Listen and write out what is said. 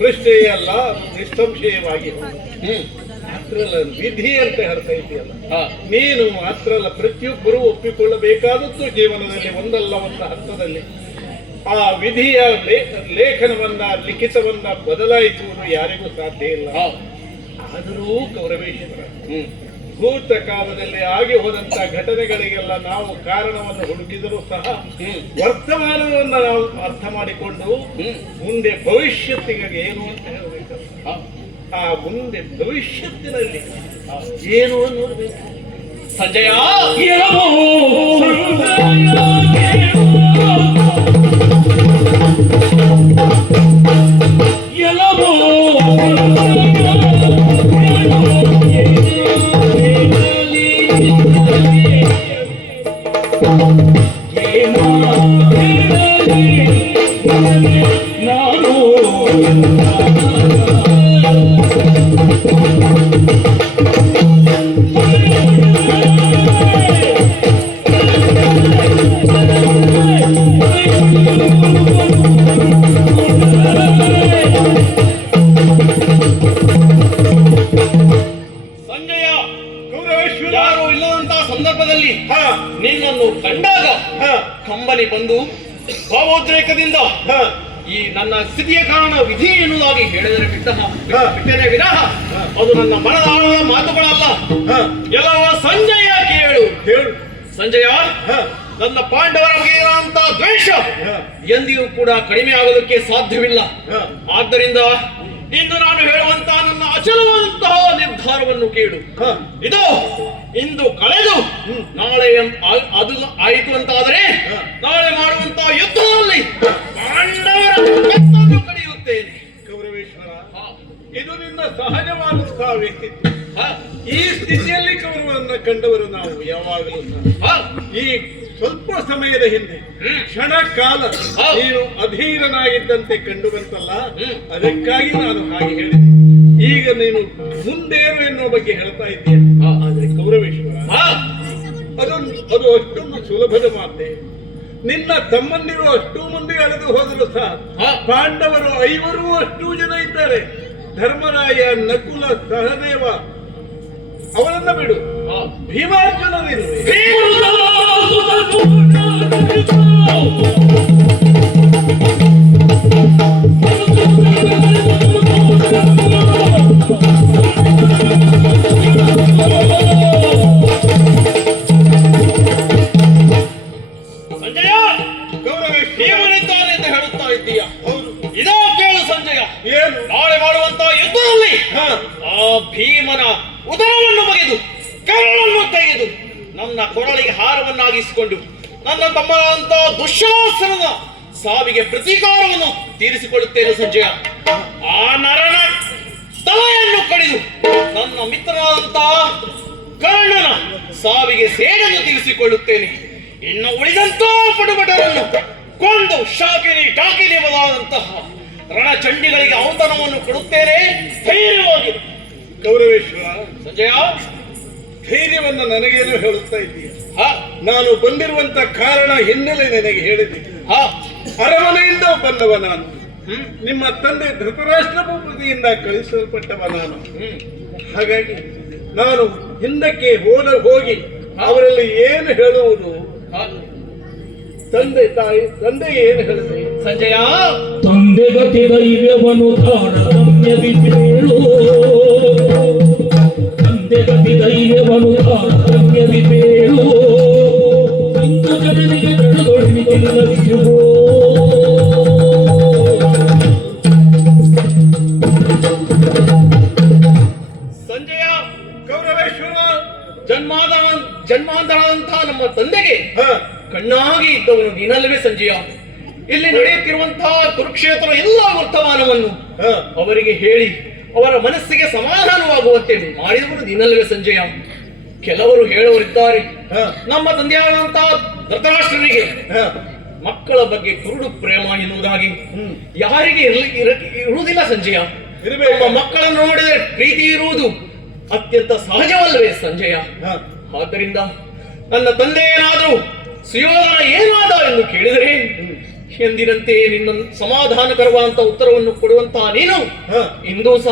ಪ್ರಶ್ನೆಯಲ್ಲ, ನಿಸ್ಸಂಶಯವಾಗಿ ಮಾತ್ರ ವಿಧಿ ಅಂತ ಹೇಳ್ತಾ ಇದೆಯಲ್ಲ, ನೀನು ಮಾತ್ರ ಅಲ್ಲ, ಪ್ರತಿಯೊಬ್ಬರೂ ಒಪ್ಪಿಕೊಳ್ಳಬೇಕಾದದ್ದು ಜೀವನದಲ್ಲಿ ಒಂದಲ್ಲ ಒಂದು ಹಂತದಲ್ಲಿ ಆ ವಿಧಿಯ ಲೇಖನವನ್ನ ಲಿಖಿತವನ್ನ ಬದಲಾಯಿಸುವುದು ಯಾರಿಗೂ ಸಾಧ್ಯ ಇಲ್ಲ. ಆದರೂ ಕೌರವೇಶ್ವರ, ಭೂತ ಕಾಲದಲ್ಲಿ ಆಗಿ ಹೋದಂತಹ ಘಟನೆಗಳಿಗೆಲ್ಲ ನಾವು ಕಾರಣವನ್ನು ಹುಡುಕಿದರೂ ಸಹ ವರ್ತಮಾನವನ್ನು ನಾವು ಅರ್ಥ ಮಾಡಿಕೊಂಡು ಮುಂದೆ ಭವಿಷ್ಯತ್ತಿಗೆ ಏನು ಅಂತ ಹೇಳಬೇಕಲ್ಲ, ಆ ಮುಂದೆ ಭವಿಷ್ಯತ್ತಿನಲ್ಲಿ ಏನು ನೋಡ್ಬೇಕು. ಸಂಜಯ ಸಂದರ್ಭದಲ್ಲಿ ನಿನ್ನನ್ನು ಕಂಡಾಗ ಕಂಬನಿ ಬಂದು ಭಾವೋದ್ರೇಕದಿಂದ ಈ ನನ್ನ ಸ್ಥಿತಿಯ ಕಾರಣ ವಿಧಿ ಎನ್ನುವುದಾಗಿ ಹೇಳಿದರೆ ಬಿಟ್ಟರೆ ವಿನಃ ಅದು ನನ್ನ ಮನದ ಆಳದ ಮಾತುಗಳಲ್ಲ. ಎಲ್ಲವ ಸಂಜಯ ಕೇಳು. ಸಂಜಯ, ನನ್ನ ಪಾಂಡವರ ಬಗ್ಗೆ ಇರುವಂತ ದ್ವೇಷ ಎಂದಿಗೂ ಕೂಡ ಕಡಿಮೆ ಆಗೋದಕ್ಕೆ ಸಾಧ್ಯವಿಲ್ಲ. ಆದ್ದರಿಂದ ಇಂದು ನಾನು ಹೇಳುವಂತಹ ನನ್ನ ಅಚಲವಾದಂತಹ ನಿರ್ಧಾರವನ್ನು ಕೇಳು. ಇದು ಇಂದು ಕಳೆದು ನಾಳೆ ಅದು ಆಯಿತು ಅಂತಾದರೆ ನಾಳೆ ಮಾಡುವಂತಹ ಯುದ್ಧದಲ್ಲಿ ಪಾಂಡವರ ಕತ್ತನ್ನು ಕಡಿಯುತ್ತೇನೆ. ಕೌರವೇಶ್ವರ, ಇದು ನಿನ್ನ ಸಹಜವಾದಂತಹ ವ್ಯಕ್ತಿತ್ವ. ಈ ಸ್ಥಿತಿಯಲ್ಲಿ ಕೌರವರನ್ನ ಕಂಡವರು ನಾವು ಯಾವಾಗಲೂ ಈ ಸ್ವಲ್ಪ ಸಮಯದ ಹಿಂದೆ ಕ್ಷಣ ಕಾಲ ನೀನು ಅಧೀರನಾಗಿದ್ದಂತೆ ಕಂಡು ಬಂತಲ್ಲ, ಅದಕ್ಕಾಗಿ ನಾನು ಹಾಗೆ ಹೇಳಿದೆ. ಈಗ ನೀನು ಮುಂದೇನು ಎನ್ನುವ ಬಗ್ಗೆ ಹೇಳ್ತಾ ಇದ್ದೀಯ. ಆದ್ರೆ ಕೌರವೇಶ್ವರ, ಅದು ಅಷ್ಟೊಂದು ಸುಲಭದ ಮಾತೆ. ನಿನ್ನ ತಮ್ಮಂದಿರು ಅಷ್ಟೂ ಮಂದಿ ಅಳೆದು ಹೋದರೂ ಸಹ ಪಾಂಡವರು 5 ಅಷ್ಟೂ ಜನ ಇದ್ದಾರೆ. ಧರ್ಮರಾಯ, ನಕುಲ, ಸಹದೇವ ಅವರನ್ನ ಬಿಡು, ಭೀಮಾರ್ಜುನರಿರುವೆ. ಸಂಜಯ, ಭೀಮನಿದ್ದಾನೆ ಎಂದು ಹೇಳುತ್ತಾ ಇದ್ದೀಯ. ಇದೋ ಕೇಳು ಸಂಜಯ, ಏನು ನಾಳೆ ಮಾಡುವಂತಹ ಯುದ್ಧದಲ್ಲಿ ಆ ಭೀಮನ ಉದರವನ್ನು ಬಗೆದು ಕರಳನ್ನು ತೆಗೆದು ನನ್ನ ಕೊರಳಿಗೆ ಹಾರವನ್ನಾಗಿಸಿಕೊಂಡು ನನ್ನ ತಮ್ಮನಂತಹ ದುಶ್ಯಾಸನದ ಸಾವಿಗೆ ಪ್ರತೀಕಾರವನ್ನು ತೀರಿಸಿಕೊಳ್ಳುತ್ತೇನೆ ಸಂಜಯ. ಆ ನರನ ತಲೆಯನ್ನು ಕಡಿದು ನನ್ನ ಮಿತ್ರನಾದಂತಹ ಕರ್ಣನ ಸಾವಿಗೆ ಸೇಡನ್ನು ತೀರಿಸಿಕೊಳ್ಳುತ್ತೇನೆ. ಇನ್ನು ಉಳಿದಂತ ಪಡುಬಟರನ್ನು ಕೊಂದು ಶಾಕಿನಿ ಟಾಕಿನಿ ಬದಲಾದಂತಹ ರಣಚಂಡಿಗಳಿಗೆ ಔತಣವನ್ನು ಕೊಡುತ್ತೇನೆ. ಧೈರ್ಯವಾಗಿ. ಕೌರವೇಶ್ವರ, ಸಂಜಯ, ಧೈರ್ಯವನ್ನು ನನಗೇನು ಹೇಳುತ್ತಾ ಇದ್ದೀಯ? ನಾನು ಬಂದಿರುವಂತ ಕಾರಣ ಹಿನ್ನೆಲೆ ನಿನಗೆ ಹೇಳಿದ್ದೀನಿ. ಅರಮನೆಯಿಂದ ಬಂದವ ನಾನು. ನಿಮ್ಮ ತಂದೆ ಧೃತರಾಷ್ಟ್ರ ಭೂಪತಿಯಿಂದ ಕಳಿಸಲ್ಪಟ್ಟವ ನಾನು. ಹಾಗಾಗಿ ನಾನು ಹಿಂದಕ್ಕೆ ಹೋಗಿ ಅವರಲ್ಲಿ ಏನು ಹೇಳುವುದು, ತಂದೆ ಏನು ಹೇಳಿದೆ? ಸಂಜಯ, ತಂದೆ ಗತಿ ದೈವ್ಯವನ್ನು ತಾಣರಮ್ಯವಿಪೇಳು, ತಂದೆ ಗತಿ ದೈವ್ಯವನ್ನು ತಾಣರಮ್ಯವಿಪೇಳು, ಇಂದು ಜನರಿಗೆ ಕಳೆದೊಳಿದಿಲ್ಲದಿರುವೋ. ಸಂಜಯ, ಕೌರವೇಶ್ವರ ಜನ್ಮಾಂತರದಂತಹ ನಮ್ಮ ತಂದೆಗೆ ಕಣ್ಣಾಗಿ ಇದ್ದವನು ನೀನಲ್ಲವೇ ಸಂಜಯ. ಇಲ್ಲಿ ನಡೆಯುತ್ತಿರುವಂತಹ ಕುರುಕ್ಷೇತ್ರ ಎಲ್ಲ ವರ್ತಮಾನವನ್ನು ಅವರಿಗೆ ಹೇಳಿ ಅವರ ಮನಸ್ಸಿಗೆ ಸಮಾಧಾನವಾಗುವಂತೆ ಮಾಡಿದವರು ನೀನಲ್ಲವೇ ಸಂಜಯ. ಕೆಲವರು ಹೇಳುವರಿದ್ದಾರೆ, ನಮ್ಮ ತಂದೆಯಾದಂತಹ ಧೃತರಾಷ್ಟ್ರನಿಗೆ ಮಕ್ಕಳ ಬಗ್ಗೆ ಕುರುಡು ಪ್ರೇಮ ಎನ್ನುವುದಾಗಿ ಯಾರಿಗೆ ಇರುವುದಿಲ್ಲ ಸಂಜಯ. ನಮ್ಮ ಮಕ್ಕಳನ್ನು ನೋಡಿದರೆ ಪ್ರೀತಿ ಇರುವುದು ಅತ್ಯಂತ ಸಹಜವಲ್ಲವೇ ಸಂಜಯ. ಆದ್ದರಿಂದ ನನ್ನ ತಂದೆ ಏನಾದರೂ ಸುಯೋಧನ ಏನಾದ ಎಂದು ಕೇಳಿದರೆ ಎಂದಿನಂತೆ ನಿನ್ನ ಸಮಾಧಾನಕರವಾದಂತ ಉತ್ತರವನ್ನು ಕೊಡುವಂತಹ ನೀನು ಹ ಇಂದು ಸಹ